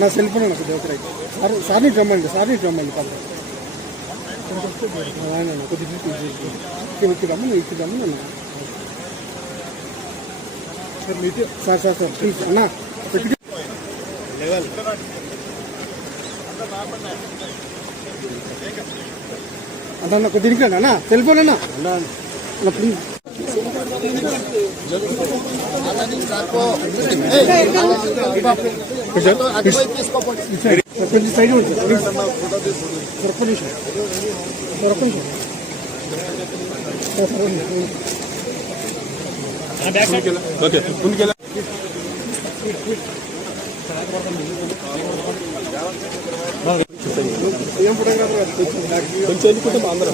నా cell phone నాకు దగ్గర సార్ సార్ని రమ్మండి సార్ని రమ్మండి పద. కొద్దిగా రమ్మని ఇక్కడ రమ్మని అన్న. సార్ మీతో సార్ సార్ సార్ ప్లీజ్ అన్న. ఇక్కడ అన్న కొద్దిగా అన్న. సెల్ ఫోన్ అన్న. అన్న ప్లీజ్. కొంచెం కొంచెం సైడ్ ఉంది సార్ ప్లీజ్ సార్ ఒక్క నిమిషం సార్ ఒక్క నిమిషం సార్ సార్ ఉంది. ఓకే ముందుకెళ్ళ ఏం ఫోటోగ్రాఫర్ గారు కొంచెం బ్యాక్ కొంచెం ఎన్నుకుంటే అందరం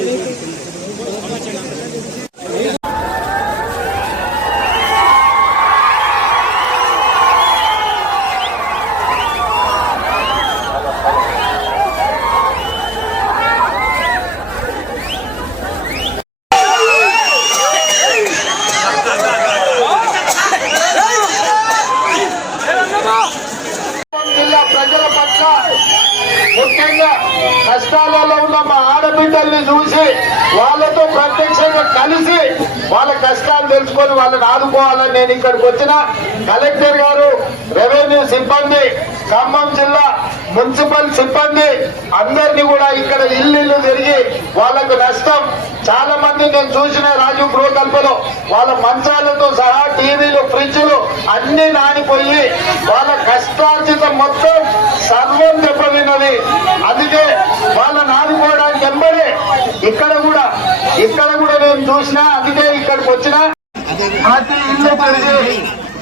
జిల్లా ప్రజల పట్ల ముఖ్యంగా కష్టాలలో ఉన్న మా ఆడబిడ్డల్ని చూసి వాళ్ళతో ప్రత్యక్షంగా కలిసి వాళ్ళ కష్టాలు తెలుసుకొని వాళ్ళని ఆదుకోవాలని నేను ఇక్కడికి వచ్చిన. కలెక్టర్ గారు రెవెన్యూ సిబ్బంది ఖమ్మం జిల్లా మున్సిపల్ సిబ్బంది అందరినీ కూడా ఇక్కడ ఇల్లు ఇల్లు తిరిగి కష్టం. చాలా మంది నేను చూసిన రాజు గృహకల్పలో వాళ్ళ మంచాలతో సహా టీవీలు ఫ్రిడ్జ్లు అన్ని నానిపోయి వాళ్ళ కష్టార్జితం మొత్తం సర్వం దెబ్బతిన్నది. అందుకే వాళ్ళ నానిపోవడానికి ఎంబడే ఇక్కడ కూడా ఇక్కడ కూడా నేను చూసినా అందుకే ఇక్కడికి వచ్చిన. ప్రతి ఇల్లు తిరిగి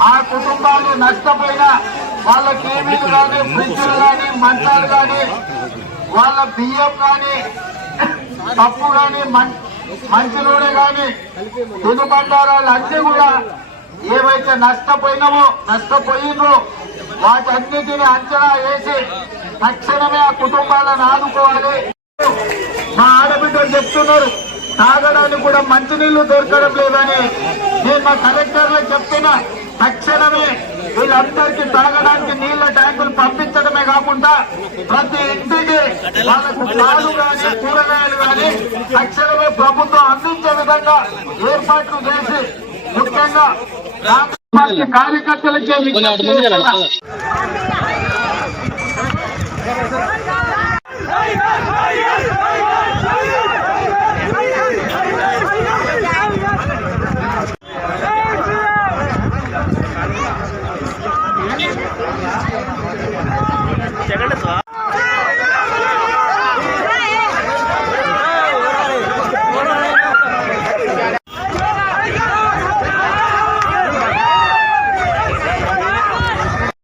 ఆ కుటుంబాలు నష్టపోయిన వాళ్ళ టీవీలు కానీ ఫ్రిడ్జ్లు కానీ మంచాలు కానీ వాళ్ళ బియ్యం కానీ పప్పు కానీ మంచి నూనె కానీ తినుబండారాలు అన్ని కూడా ఏవైతే నష్టపోయినామో నష్టపోయినో వాటన్నిటిని అంచనా వేసి తక్షణమే ఆ కుటుంబాలను ఆదుకోవాలి. మా ఆడబిడ్డలు చెప్తున్నారు తాగడానికి కూడా మంచినీళ్ళు దొరకడం లేదని. నేను మా కలెక్టర్లకు చెప్తున్నా తక్షణమే వీళ్ళందరికీ తాగడానికి నీళ్ళ ట్యాంకులు పంపించడమే కాకుండా ప్రతి ఇంటికి వాళ్ళకు పాలు కానీ కూరగాయలు కానీ తక్షణమే ప్రభుత్వం అందించే విధంగా ఏర్పాట్లు చేసి ముఖ్యంగా కాంగ్రెస్ పార్టీ కార్యకర్తలకే